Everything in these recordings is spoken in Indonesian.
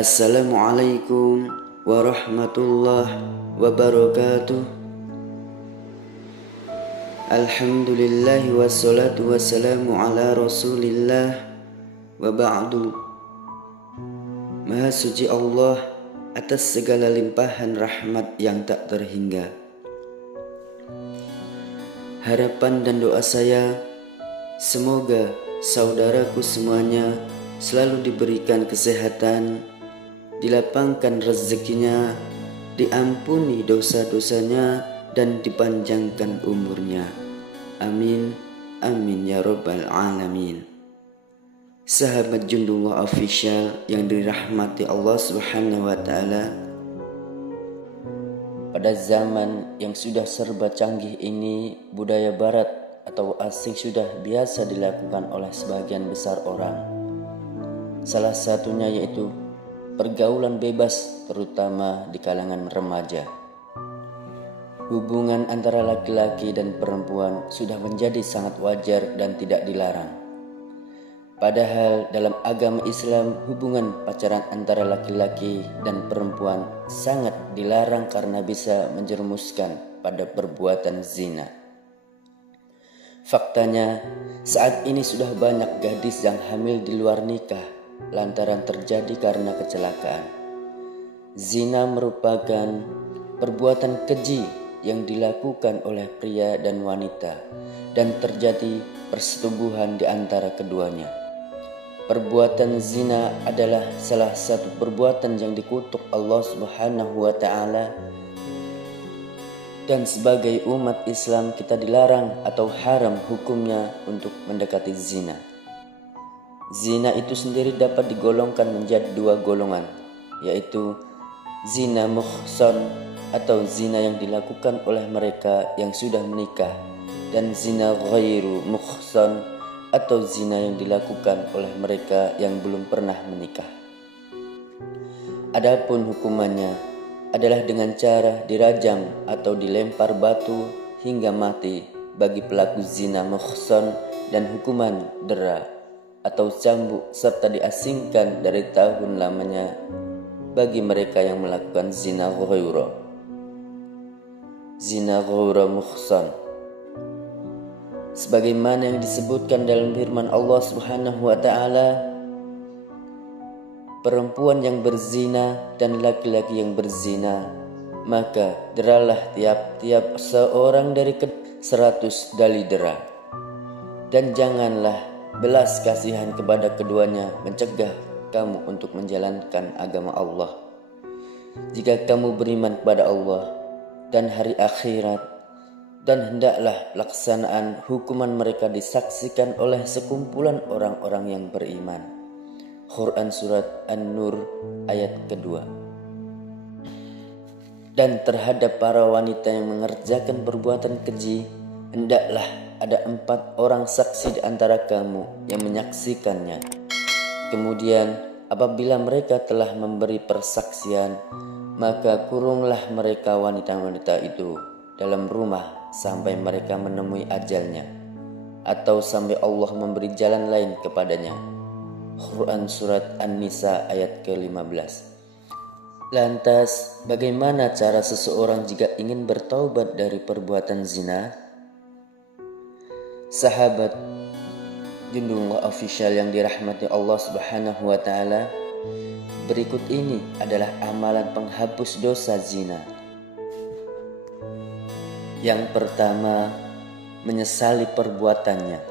Assalamualaikum warahmatullahi wabarakatuh. Alhamdulillah wassalatu wassalamu ala rasulillah wa ba'du. Maha suci Allah atas segala limpahan rahmat yang tak terhingga. Harapan dan doa saya, semoga saudaraku semuanya selalu diberikan kesehatan, dilapangkan rezekinya, diampuni dosa-dosanya, dan dipanjangkan umurnya. Amin, amin ya rabbal alamin. Sahabat Jundullah Official yang dirahmati Allah Subhanahu wa ta'ala, pada zaman yang sudah serba canggih ini, budaya barat atau asing sudah biasa dilakukan oleh sebagian besar orang. Salah satunya yaitu pergaulan bebas, terutama di kalangan remaja. Hubungan antara laki-laki dan perempuan sudah menjadi sangat wajar dan tidak dilarang. Padahal dalam agama Islam, hubungan pacaran antara laki-laki dan perempuan sangat dilarang karena bisa menjerumuskan pada perbuatan zina. Faktanya, saat ini sudah banyak gadis yang hamil di luar nikah lantaran terjadi karena kecelakaan. Zina merupakan perbuatan keji yang dilakukan oleh pria dan wanita dan terjadi persetubuhan di antara keduanya. Perbuatan zina adalah salah satu perbuatan yang dikutuk Allah Subhanahu wa ta'ala, dan sebagai umat Islam kita dilarang atau haram hukumnya untuk mendekati zina. Zina itu sendiri dapat digolongkan menjadi dua golongan, yaitu zina muhsan atau zina yang dilakukan oleh mereka yang sudah menikah, dan zina ghairu muhsan atau zina yang dilakukan oleh mereka yang belum pernah menikah. Adapun hukumannya adalah dengan cara dirajam atau dilempar batu hingga mati bagi pelaku zina muhsan, dan hukuman dera atau cambuk serta diasingkan dari tahun lamanya bagi mereka yang melakukan zina ghairu muhsan. Sebagaimana yang disebutkan dalam firman Allah Subhanahu wa ta'ala, perempuan yang berzina dan laki-laki yang berzina, maka deralah tiap-tiap seorang dari 100 dali dera, dan janganlah belas kasihan kepada keduanya mencegah kamu untuk menjalankan agama Allah. Jika kamu beriman kepada Allah dan hari akhirat, dan hendaklah pelaksanaan hukuman mereka disaksikan oleh sekumpulan orang-orang yang beriman. Quran Surat An-Nur ayat kedua. Dan terhadap para wanita yang mengerjakan perbuatan keji, hendaklah ada 4 orang saksi di antara kamu yang menyaksikannya. Kemudian apabila mereka telah memberi persaksian, maka kurunglah mereka wanita-wanita itu dalam rumah sampai mereka menemui ajalnya, atau sampai Allah memberi jalan lain kepadanya. Quran Surat An-Nisa ayat ke-15. Lantas, bagaimana cara seseorang jika ingin bertaubat dari perbuatan zina? Sahabat Jundullah Official yang dirahmati Allah Subhanahu wa ta'ala, berikut ini adalah amalan penghapus dosa zina. Yang pertama, menyesali perbuatannya.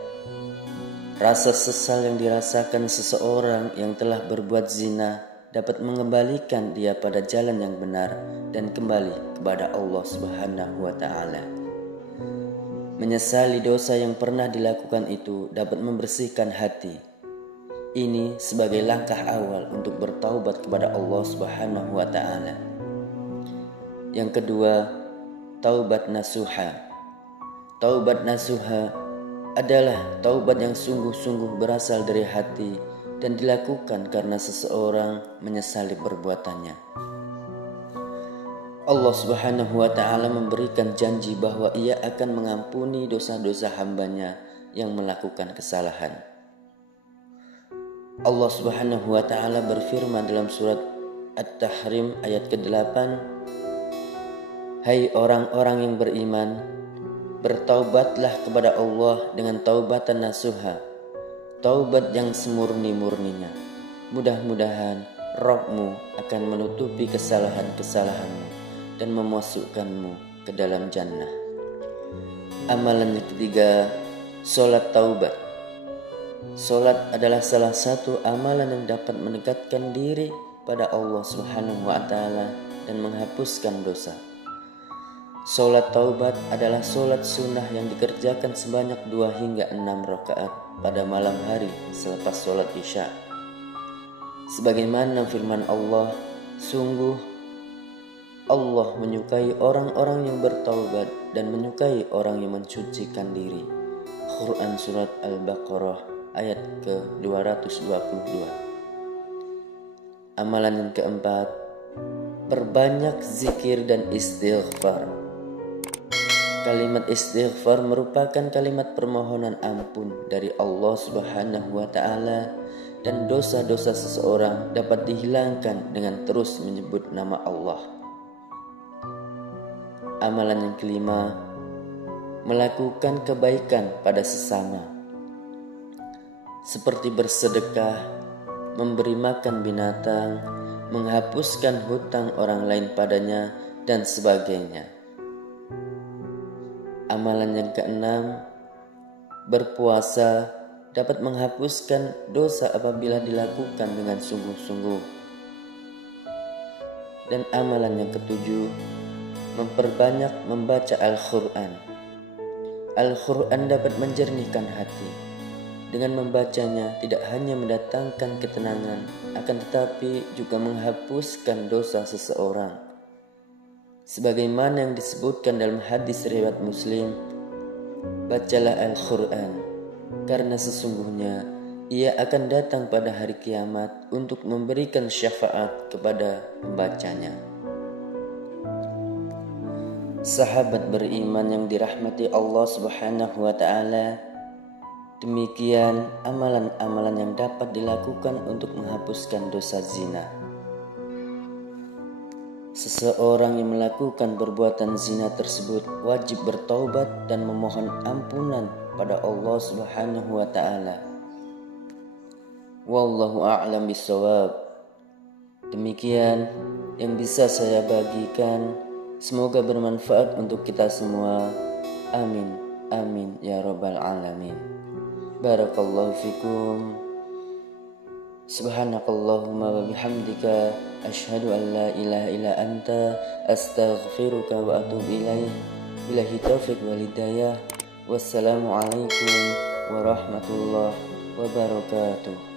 Rasa sesal yang dirasakan seseorang yang telah berbuat zina dapat mengembalikan dia pada jalan yang benar dan kembali kepada Allah Subhanahu wa ta'ala. Menyesali dosa yang pernah dilakukan itu dapat membersihkan hati. Ini sebagai langkah awal untuk bertaubat kepada Allah Subhanahu wa ta'ala. Yang kedua, taubat nasuha. Taubat nasuha adalah taubat yang sungguh-sungguh berasal dari hati dan dilakukan karena seseorang menyesali perbuatannya. Allah Subhanahu wa ta'ala memberikan janji bahwa ia akan mengampuni dosa-dosa hambanya yang melakukan kesalahan. Allah Subhanahu wa ta'ala berfirman dalam surat At-Tahrim ayat ke-8. Hai orang-orang yang beriman, bertaubatlah kepada Allah dengan taubatan nasuha, taubat yang semurni-murninya. Mudah-mudahan Rabb-Mu akan menutupi kesalahan-kesalahanmu dan memasukkanmu ke dalam jannah. Amalan yang ketiga, sholat taubat. Sholat adalah salah satu amalan yang dapat mendekatkan diri pada Allah Subhanahu wa Ta'ala dan menghapuskan dosa. Sholat taubat adalah sholat sunnah yang dikerjakan sebanyak 2 hingga 6 rakaat pada malam hari selepas sholat isya. Sebagaimana firman Allah, sungguh Allah menyukai orang-orang yang bertaubat dan menyukai orang yang mensucikan diri. Quran Surat Al-Baqarah ayat ke-222. Amalan yang keempat, perbanyak zikir dan istighfar. Kalimat istighfar merupakan kalimat permohonan ampun dari Allah Subhanahu wa Ta'ala, dan dosa-dosa seseorang dapat dihilangkan dengan terus menyebut nama Allah. Amalan yang kelima, melakukan kebaikan pada sesama, seperti bersedekah, memberi makan binatang, menghapuskan hutang orang lain padanya, dan sebagainya. Amalan yang keenam, berpuasa dapat menghapuskan dosa apabila dilakukan dengan sungguh-sungguh. Dan amalan yang ketujuh, memperbanyak membaca Al-Quran. Al-Quran dapat menjernihkan hati. Dengan membacanya tidak hanya mendatangkan ketenangan, akan tetapi juga menghapuskan dosa seseorang. Sebagaimana yang disebutkan dalam hadis riwayat Muslim, bacalah Al-Quran, karena sesungguhnya ia akan datang pada hari kiamat untuk memberikan syafaat kepada pembacanya. Sahabat beriman yang dirahmati Allah Subhanahu wa Ta'ala, demikian amalan-amalan yang dapat dilakukan untuk menghapuskan dosa zina. Seseorang yang melakukan perbuatan zina tersebut wajib bertaubat dan memohon ampunan pada Allah Subhanahu wa Ta'ala. Wallahu a'lam bishawab. Demikian yang bisa saya bagikan. Semoga bermanfaat untuk kita semua. Amin. Amin ya rabbal alamin. Barakallahu fikum. Subhanakallahumma wa bihamdika asyhadu an la ilaha illa anta astaghfiruka wa atubu ilaik. Billahi taufiq wal hidayah. Wassalamualaikum warahmatullahi wabarakatuh.